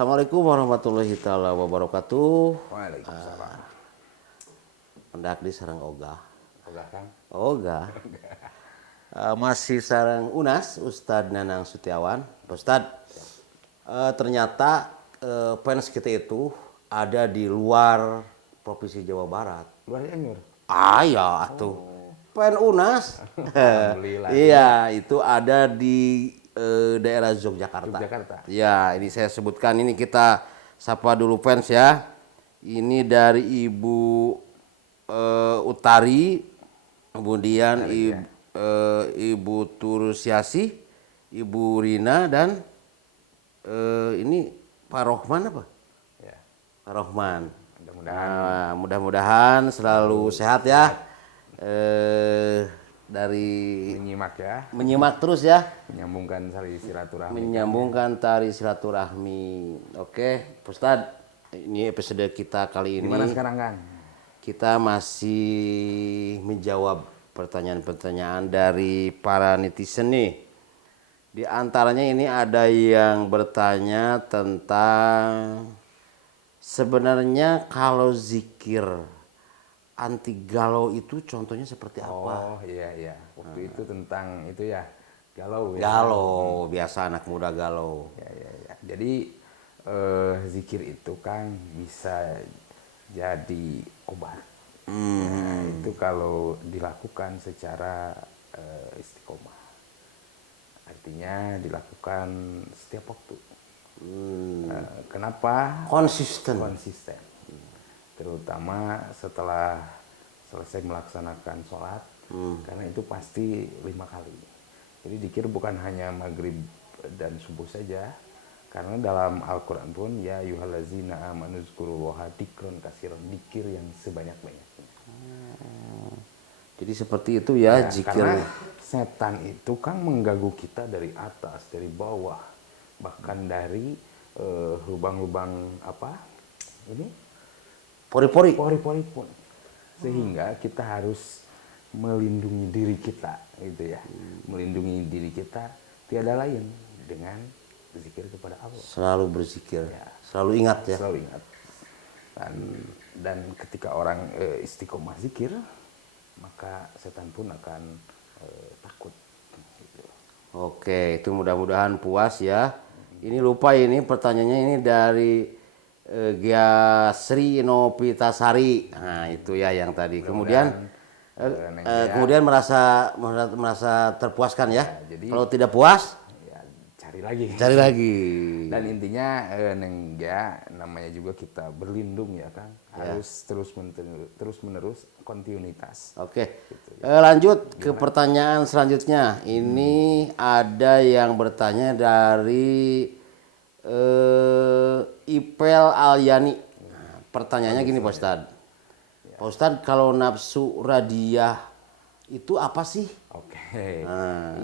Assalamualaikum warahmatullahi taala wabarakatuh. Waalaikumsalam. Pendak di sareng Oga. Oga Kang. Oga. Masih sareng Unas, Ustadz Nanang Sutiawan. Ustadz, ternyata fans kita itu ada di luar Provinsi Jawa Barat. Luar Cianjur. Ya, atuh. Fans Unas. Alhamdulillah. Iya, itu ada di daerah Yogyakarta. Yogyakarta. Ya, ini saya sebutkan, ini kita sapa dulu fans ya. Ini dari Ibu Utari, kemudian Ibu Tursiasi, Ibu Rina, dan ini Pak Rohman apa? Ya. Pak Rohman. Mudah-mudahan. Nah, mudah-mudahan selalu sehat ya. Dari menyimak terus ya, menyambungkan tali silaturahmi. Tari silaturahmi. Oke, Ustadz, ini episode kita kali ini. Gimana sekarang, Kang? Kita masih menjawab pertanyaan-pertanyaan dari para netizen nih. Di antaranya ini ada yang bertanya tentang sebenarnya kalau zikir anti galau itu contohnya seperti apa? Oh iya. Waktu itu tentang itu ya, galau ya. Galau, biasa anak muda galau. Ya. Jadi zikir itu kan bisa jadi obat. Nah, itu kalau dilakukan secara istiqomah. Artinya dilakukan setiap waktu. Kenapa? Konsisten. Terutama setelah selesai melaksanakan sholat, karena itu pasti 5 kali. Jadi zikir bukan hanya maghrib dan subuh saja, karena dalam Al-Quran pun ya ayyuhallazina amanu dzkurullaha dzikran katsiran, zikir yang sebanyak-banyaknya. Jadi seperti itu ya, zikir. Karena setan itu kan mengganggu kita dari atas, dari bawah, bahkan dari lubang-lubang Pori-pori pun, sehingga kita harus melindungi diri kita, gitu ya. Melindungi diri kita tiada lain dengan berzikir kepada Allah. Selalu berzikir, selalu ingat ya. Selalu ingat. Dan ketika orang istiqomah zikir, maka setan pun akan takut. Gitu. Oke, itu mudah-mudahan puas ya. Ini lupa ini pertanyaannya ini dari Gia Sri Nopitasari. Nah, itu ya yang tadi. Kemudian kemudian merasa terpuaskan ya. Jadi, kalau tidak puas, ya, cari lagi. Dan intinya Neng Gia, namanya juga kita berlindung ya kan. Harus terus menerus kontinuitas. Oke. Gitu, ya. Lanjut ke pertanyaan selanjutnya. Ini ada yang bertanya dari Ipel Alyani. Nah, pertanyaannya gini Pak Ustadz. Pak Ustadz, kalau nafsu radiah itu apa sih? Oke.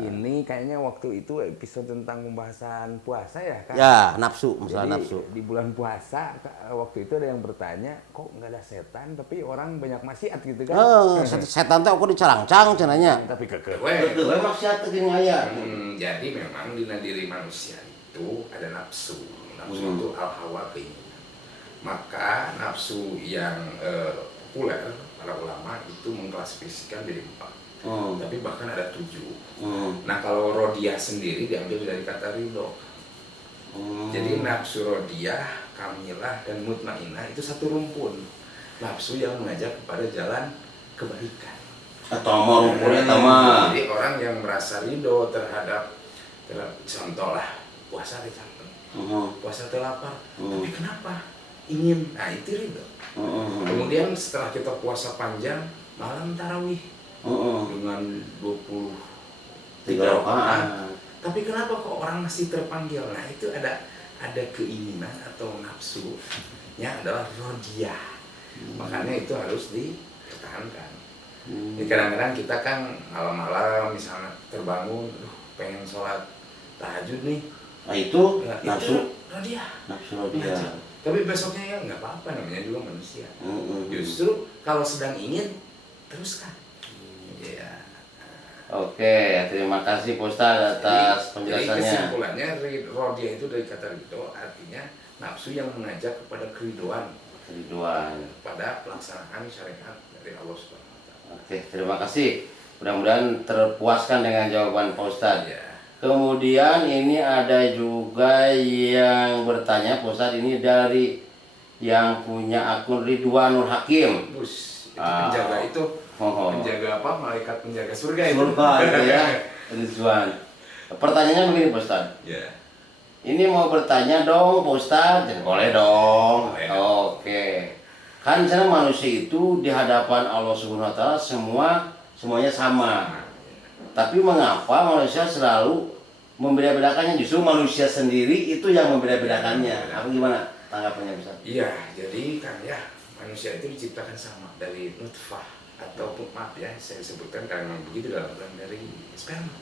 Ini kayaknya waktu itu episode tentang pembahasan puasa ya kan? Ya, nafsu, masalah nafsu. Di bulan puasa waktu itu ada yang bertanya, kok nggak ada setan tapi orang banyak maksiat gitu kan? Setan teh aku dicarang-carang cenanya. Tapi kekeh. Maksiat teh ngaya. Jadi memang di diri manusia itu ada nafsu. Nafsu itu al-hawa, keinginan. Maka nafsu yang populer para ulama itu mengklasifikasikan jadi 4. Tapi bahkan ada 7. Nah, kalau rodiah sendiri diambil dari kata ridho. Jadi nafsu rodiah, kamilah, dan mutmainah itu satu rumpun. Nafsu yang mengajak kepada jalan kebaikan. Jadi orang yang merasa ridho terhadap contoh lah, puasa capek, puasa lapar, tapi kenapa? Ingin, nah itu ridho. Kemudian setelah kita puasa panjang, malam tarawih dengan 23 rakaat. Tapi kenapa kok orang masih terpanggil? Nah itu ada keinginan atau nafsunya adalah rodiah. Makanya itu harus dipertahankan. Jadi kadang-kadang kita kan malam-malam misalnya terbangun, pengen sholat tahajud nih. Nah itu nafsu rodiah. Nafsu rodiah. Tapi besoknya ya nggak apa-apa, namanya juga manusia. Justru kalau sedang ingin, teruskan. Ya. Oke, terima kasih Pak Ustadz atas penjelasannya. Jadi kesimpulannya rodiah itu dari kata ridho, artinya nafsu yang mengajak kepada keriduan, pada pelaksanaan syariat dari Allah Subhanahu wa Ta'ala. Oke, terima kasih. Mudah-mudahan terpuaskan dengan jawaban Pak Ustadz. Ya. Kemudian ini ada juga yang bertanya, Pak Ustadz, ini dari yang punya akun Ridwanul Hakim. Bus, itu penjaga itu, penjaga apa? Malaikat penjaga surga itu. Surga itu ya, Ridwan. Pertanyaannya begini, Pak Ustadz. Ya. Ini mau bertanya dong, Pak Ustadz. Boleh dong. Boleh. Oke. Kan misalnya manusia itu di hadapan Allah Subhanahu wa Ta'ala semuanya sama. Tapi mengapa manusia selalu membeda-bedakannya? Justru manusia sendiri itu yang membeda-bedakannya. Apa gimana tanggapannya, Ustaz? Iya, jadi kan ya manusia itu diciptakan sama dari nutfah ataupun maaf ya saya sebutkan karena memang begitu dalam dari sperma.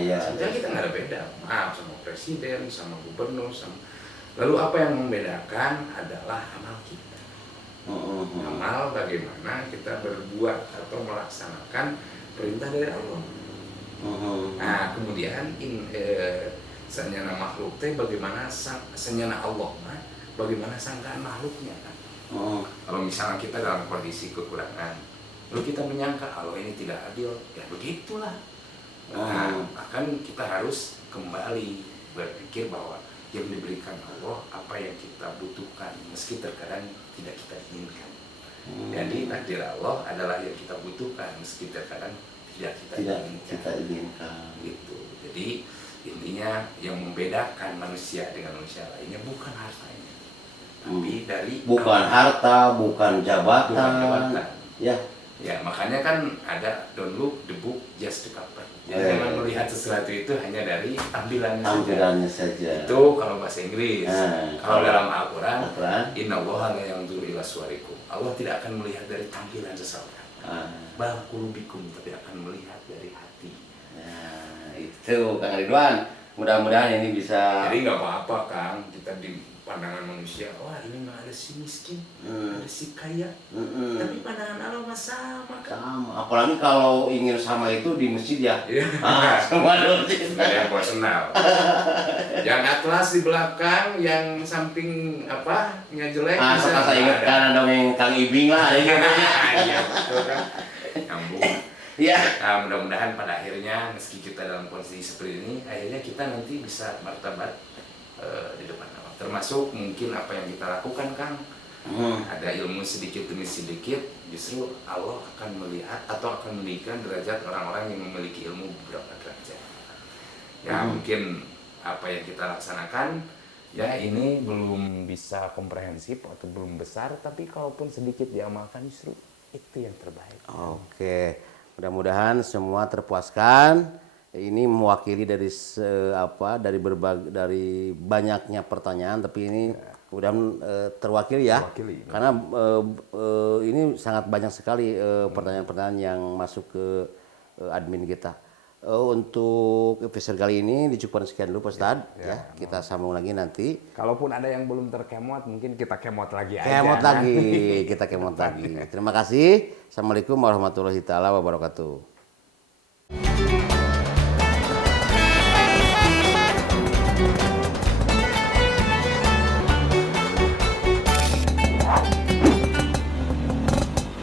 Iya. Sebenarnya kita nggak ada beda, maaf sama presiden, sama gubernur, sama. Lalu apa yang membedakan adalah amal kita. Amal bagaimana kita berbuat atau melaksanakan perintah dari Allah. Nah kemudian senyana makhluk teh bagaimana senyana Allah, bagaimana sangkaan makhluknya kan. Kalau misalnya kita dalam kondisi kekurangan, lalu kita menyangka Allah ini tidak adil, ya begitulah. Nah, akan kita harus kembali berpikir bahwa yang diberikan Allah apa yang kita butuhkan meski terkadang tidak kita inginkan. Jadi takdir Allah adalah yang kita butuhkan meski terkadang tidak kita inginkan. Gitu. Jadi intinya yang membedakan manusia dengan manusia lainnya bukan hartanya, tapi dari harta, bukan jabatan. Bukan jabatan. Ya, makanya kan ada don't look the book just the cover. Jadi jangan melihat sesuatu itu hanya dari tampilannya saja. Itu kalau bahasa Inggris. Kalau dalam Al-Quran, Inna Allaha la yanzuru ila suwarikum. Allah tidak akan melihat dari tampilan seseorang. Bal qulubikum, tapi akan melihat dari hati. Nah, itu Kang Ridwan. Mudah-mudahan ini bisa. Jadi nggak apa-apa Kang, kita di pandangan manusia, wah ini mah ada si miskin, ada si kaya. Tapi pandangan Allah mah sama kan. Sama. Apalagi kalau ingin sama itu di masjid ya. Semua masjid. Nggak ada yang personal. Yang atlas di belakang, yang samping apa, nya jelek. Saya ingat kan dongeng Kang Ibing lah. Iya betul kan. Nyambung. Ya. Nah, mudah-mudahan pada akhirnya meski kita dalam posisi seperti ini, akhirnya kita nanti bisa martabat di depan Allah. Termasuk mungkin apa yang kita lakukan Kang. Ada ilmu sedikit demi sedikit, justru Allah akan melihat atau akan meninggikan derajat orang-orang yang memiliki ilmu beberapa derajat. Ya mungkin apa yang kita laksanakan ya ini belum bisa komprehensif atau belum besar, tapi kalaupun sedikit diamalkan justru itu yang terbaik. Oke, mudah-mudahan semua terpuaskan. Ini mewakili dari dari banyaknya pertanyaan, tapi ini mudah terwakili ya. Karena ini sangat banyak sekali pertanyaan-pertanyaan yang masuk ke admin kita. Untuk episode kali ini dicukupkan sekian dulu Pak Ustadz. Kita sambung lagi nanti. Kalaupun ada yang belum terkemot, mungkin kita kemot lagi aja. Kita kemot lagi. Terima kasih. Assalamualaikum warahmatullahi wabarakatuh.